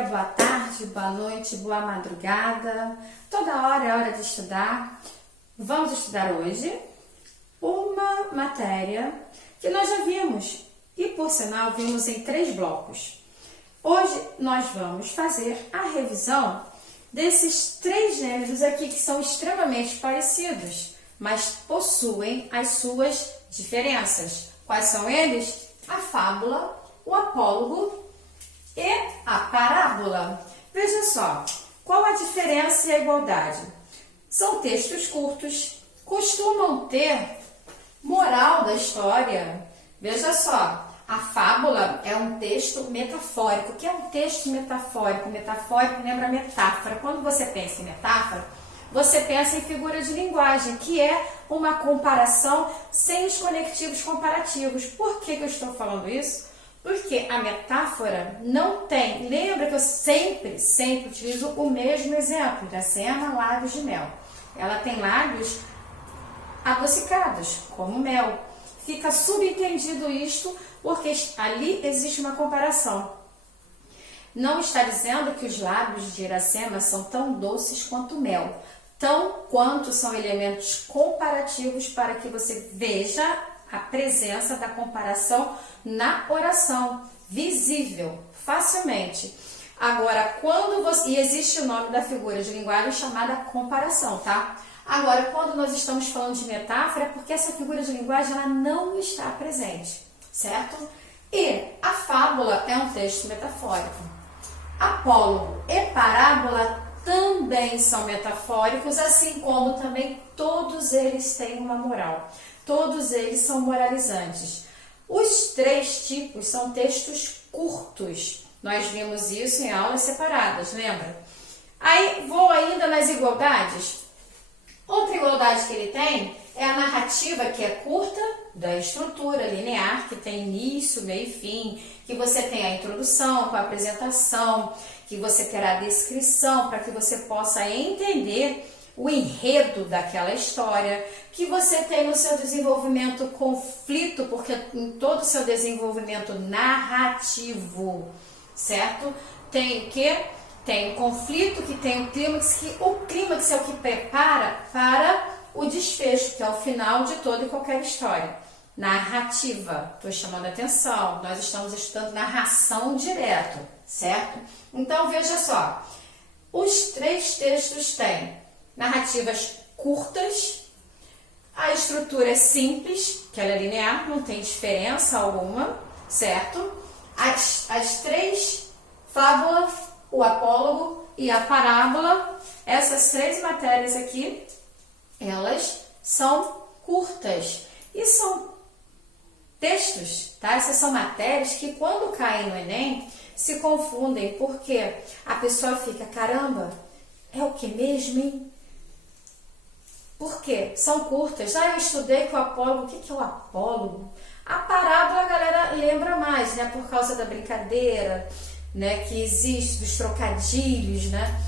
dia, boa tarde, boa noite, boa madrugada. Toda hora é hora de estudar. Vamos estudar hoje uma matéria que nós já vimos e, por sinal, vimos em 3 blocos. Hoje nós vamos fazer a revisão desses 3 gêneros aqui que são extremamente parecidos, mas possuem as suas diferenças. Quais são eles? A fábula, o apólogo e a parábola. Veja só, qual a diferença e a igualdade? São textos curtos, costumam ter moral da história. Veja só, a fábula é um texto metafórico. O que é um texto metafórico? Metafórico lembra metáfora. Quando você pensa em metáfora, você pensa em figura de linguagem, que é uma comparação sem os conectivos comparativos. Por que eu estou falando isso? Porque a metáfora não tem... Lembra que eu sempre utilizo o mesmo exemplo da cena lábios de mel. Ela tem lábios adocicados, como mel. Fica subentendido isto porque ali existe uma comparação. Não está dizendo que os lábios de Iracema são tão doces quanto mel, tão quanto são elementos comparativos para que você veja a presença da comparação na oração, visível, facilmente. Agora, quando você... E existe o nome da figura de linguagem chamada comparação, tá? Agora, quando nós estamos falando de metáfora, é porque essa figura de linguagem ela não está presente, certo? E a fábula é um texto metafórico. Apólogo e parábola também são metafóricos, assim como também todos eles têm uma moral. Todos eles são moralizantes. Os 3 tipos são textos curtos. Nós vimos isso em aulas separadas, lembra? Aí vou ainda nas igualdades. Outra igualdade que ele tem é a narrativa, que é curta, da estrutura linear, que tem início, meio e fim, que você tem a introdução com a apresentação, que você terá a descrição para que você possa entender o enredo daquela história, que você tem no seu desenvolvimento conflito, porque em todo o seu desenvolvimento narrativo, certo? Tem o quê? Tem o conflito, que tem o clímax é o que prepara para o desfecho, que é o final de toda e qualquer história. Narrativa, estou chamando a atenção, nós estamos estudando narração direto, certo? Então veja só, os 3 textos têm narrativas curtas, a estrutura é simples, que ela é linear, não tem diferença alguma, certo? As 3 fábulas, o apólogo e a parábola, essas 3 matérias aqui, elas são curtas e são textos, tá? Essas são matérias que quando caem no Enem se confundem, porque a pessoa fica, caramba, é o que mesmo, hein? Por quê? São curtas. Já eu estudei que o apólogo, o que é o apólogo? A parábola a galera lembra mais, né? Por causa da brincadeira, né? Que existe, dos trocadilhos, né?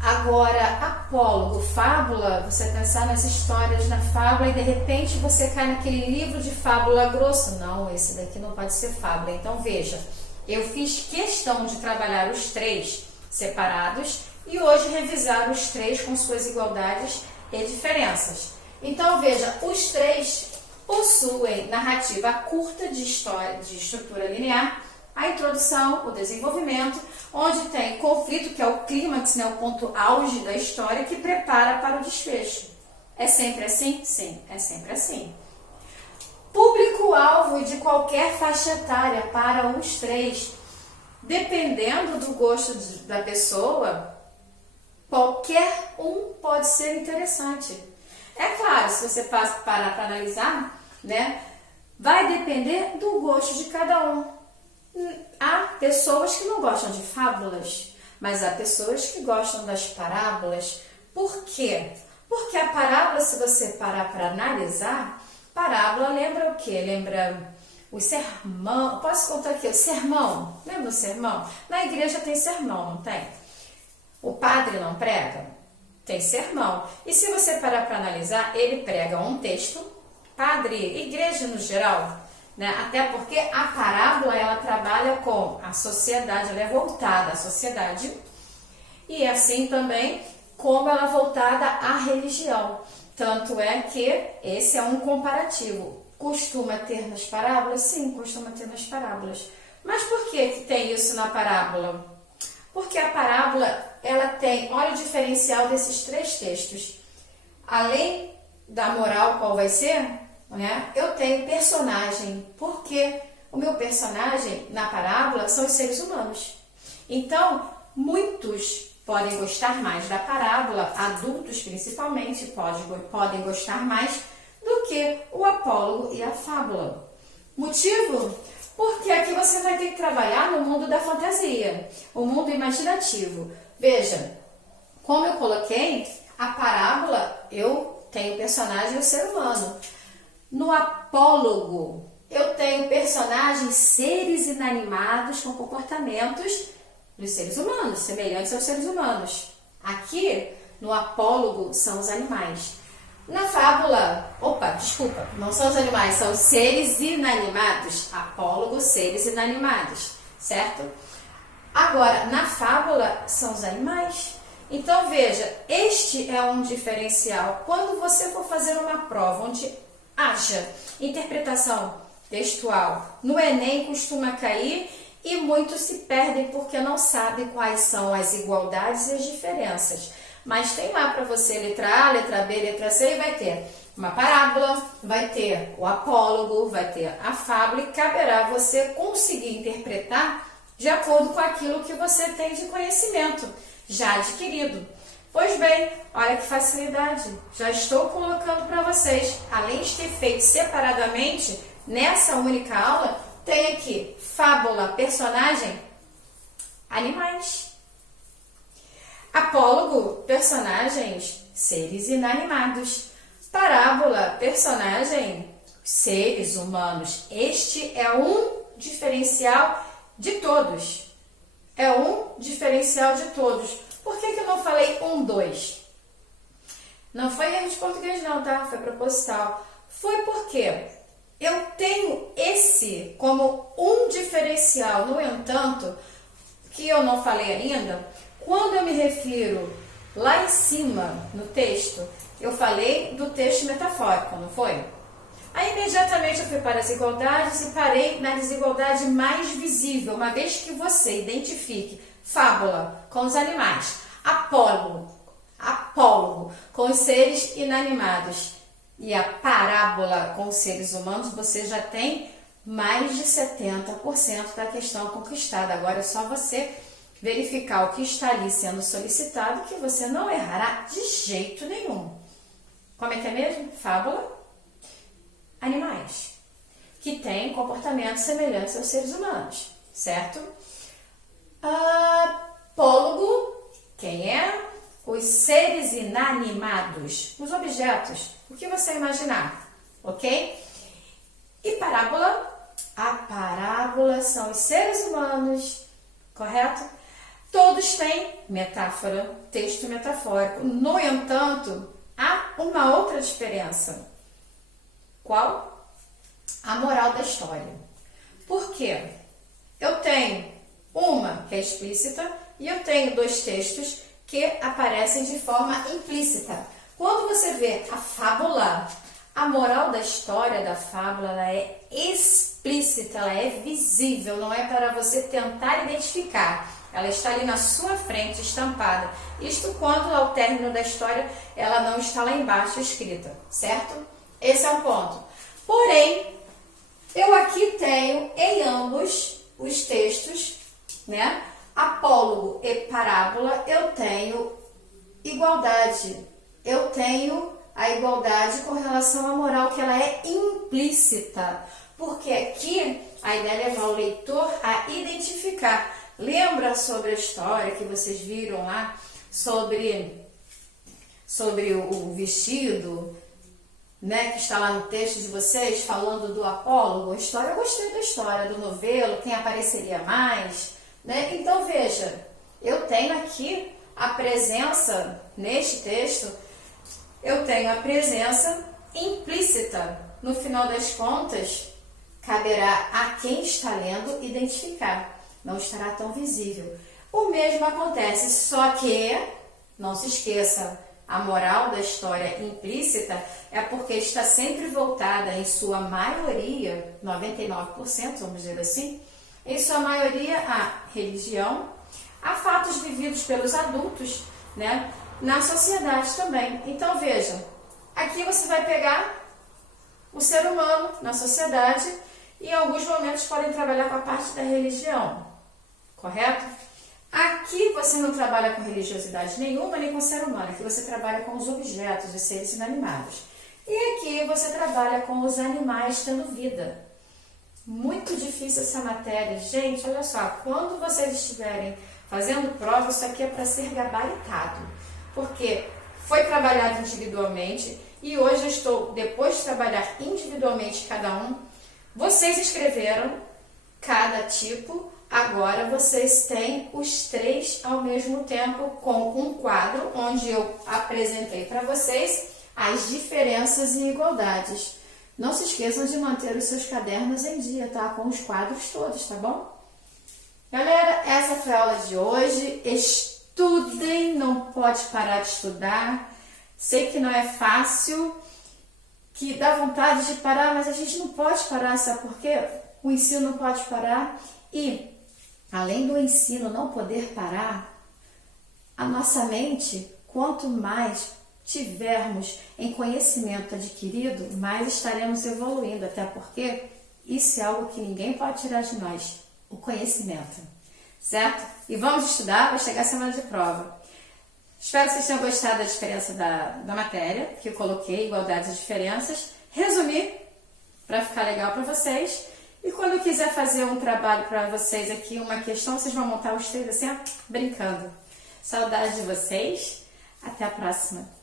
Agora, apólogo, fábula, você pensar nas histórias na fábula e de repente você cai naquele livro de fábula grosso. Não, esse daqui não pode ser fábula. Então veja, eu fiz questão de trabalhar os 3 separados e hoje revisar os 3 com suas igualdades e diferenças. Então veja, os 3 possuem narrativa curta de história, de estrutura linear, a introdução, o desenvolvimento, onde tem conflito, que é o clímax, né, o ponto auge da história, que prepara para o desfecho. É sempre assim? Sim, é sempre assim. Público-alvo de qualquer faixa etária para os 3. Dependendo do gosto da pessoa, qualquer um pode ser interessante. É claro, se você parar para analisar, né, vai depender do gosto de cada um. Há pessoas que não gostam de fábulas, mas há pessoas que gostam das parábolas. Por quê? Porque a parábola, se você parar para analisar, parábola lembra o quê? Lembra o sermão. Posso contar aqui? O sermão. Lembra o sermão? Na igreja tem sermão, não tem? O padre não prega? Tem sermão. E se você parar para analisar, ele prega um texto. Padre, igreja no geral, né? Até porque a parábola, ela trabalha com a sociedade, ela é voltada à sociedade, e assim também como ela é voltada à religião. Tanto é que esse é um comparativo. Costuma ter nas parábolas? Sim, costuma ter nas parábolas. Mas por que que tem isso na parábola? Porque a parábola, ela tem, olha o diferencial desses três textos. Além da moral, qual vai ser, né? Eu tenho personagem, porque o meu personagem na parábola são os seres humanos. Então, muitos podem gostar mais da parábola, adultos principalmente podem gostar mais do que o apólogo e a fábula. Motivo? Porque aqui você vai ter que trabalhar no mundo da fantasia, o mundo imaginativo. Veja, como eu coloquei, a parábola, eu tenho o personagem e o ser humano. No apólogo, eu tenho personagens, seres inanimados com comportamentos dos seres humanos, semelhantes aos seres humanos. Aqui, no apólogo, são os animais. Na fábula, não são os animais, são os seres inanimados. Apólogo, seres inanimados, certo? Agora, na fábula, são os animais. Então, veja, este é um diferencial. Quando você for fazer uma prova onde haja interpretação textual, no Enem costuma cair e muitos se perdem porque não sabem quais são as igualdades e as diferenças. Mas tem lá para você letra A, letra B, letra C e vai ter uma parábola, vai ter o apólogo, vai ter a fábula e caberá você conseguir interpretar de acordo com aquilo que você tem de conhecimento já adquirido. Pois bem, olha que facilidade, já estou colocando para vocês, além de ter feito separadamente, nessa única aula, tem aqui fábula, personagem, animais. Apólogo, personagens, seres inanimados. Parábola, personagem, seres humanos. Este é um diferencial de todos. É um diferencial de todos. Por que que eu não falei 1, 2? Não foi erro de português não, tá? Foi proposital. Foi porque eu tenho esse como um diferencial. No entanto, que eu não falei ainda, quando eu me refiro lá em cima no texto, eu falei do texto metafórico, não foi? Aí imediatamente eu fui para as igualdades e parei na desigualdade mais visível, uma vez que você identifique fábula com os animais, apólogo com os seres inanimados e a parábola com os seres humanos, você já tem mais de 70% da questão conquistada. Agora é só você verificar o que está ali sendo solicitado, que você não errará de jeito nenhum. Como é que é mesmo? Fábula, animais, que têm comportamentos semelhantes aos seres humanos, certo? Apólogo, quem é? Os seres inanimados, os objetos, o que você imaginar, ok? E parábola? A parábola são os seres humanos, correto? Todos têm metáfora, texto metafórico. No entanto, há uma outra diferença. Qual? A moral da história. Por quê? Eu tenho uma que é explícita e eu tenho dois textos que aparecem de forma implícita. Quando você vê a fábula, a moral da história da fábula ela é explícita, ela é visível, não é para você tentar identificar. Ela está ali na sua frente, estampada. Isto quando, ao término da história, ela não está lá embaixo escrita, certo? Esse é um ponto. Porém, eu aqui tenho em ambos os textos, né? Apólogo e parábola, eu tenho igualdade. Eu tenho a igualdade com relação à moral, que ela é implícita. Porque aqui a ideia é levar o leitor a identificar. Lembra sobre a história que vocês viram lá, sobre o vestido, né, que está lá no texto de vocês, falando do apólogo? A história, eu gostei da história, do novelo, quem apareceria mais, né? Então, veja, eu tenho aqui a presença, neste texto, eu tenho a presença implícita. No final das contas, caberá a quem está lendo identificar, não estará tão visível. O mesmo acontece, só que, não se esqueça, a moral da história implícita é porque está sempre voltada, em sua maioria, 99%, vamos dizer assim, em sua maioria a religião, a fatos vividos pelos adultos, né, na sociedade também. Então veja, aqui você vai pegar o ser humano na sociedade e em alguns momentos podem trabalhar com a parte da religião, correto? Aqui você não trabalha com religiosidade nenhuma, nem com o ser humano. Aqui você trabalha com os objetos, os seres inanimados. E aqui você trabalha com os animais tendo vida. Muito difícil essa matéria. Gente, olha só, quando vocês estiverem fazendo prova, isso aqui é para ser gabaritado. Porque foi trabalhado individualmente e hoje eu estou, depois de trabalhar individualmente cada um, vocês escreveram cada tipo. Agora vocês têm os 3 ao mesmo tempo com um quadro onde eu apresentei para vocês as diferenças e igualdades. Não se esqueçam de manter os seus cadernos em dia, tá? Com os quadros todos, tá bom? Galera, essa foi a aula de hoje. Estudem, não pode parar de estudar. Sei que não é fácil, que dá vontade de parar, mas a gente não pode parar, sabe por quê? O ensino não pode parar e, além do ensino não poder parar, a nossa mente, quanto mais tivermos em conhecimento adquirido, mais estaremos evoluindo, até porque isso é algo que ninguém pode tirar de nós, o conhecimento, certo? E vamos estudar, vai chegar a semana de prova. Espero que vocês tenham gostado da diferença da matéria, que eu coloquei, igualdades e diferenças. Resumi, para ficar legal para vocês. E quando eu quiser fazer um trabalho para vocês aqui, uma questão, vocês vão montar os 3 assim, ó, brincando. Saudade de vocês. Até a próxima.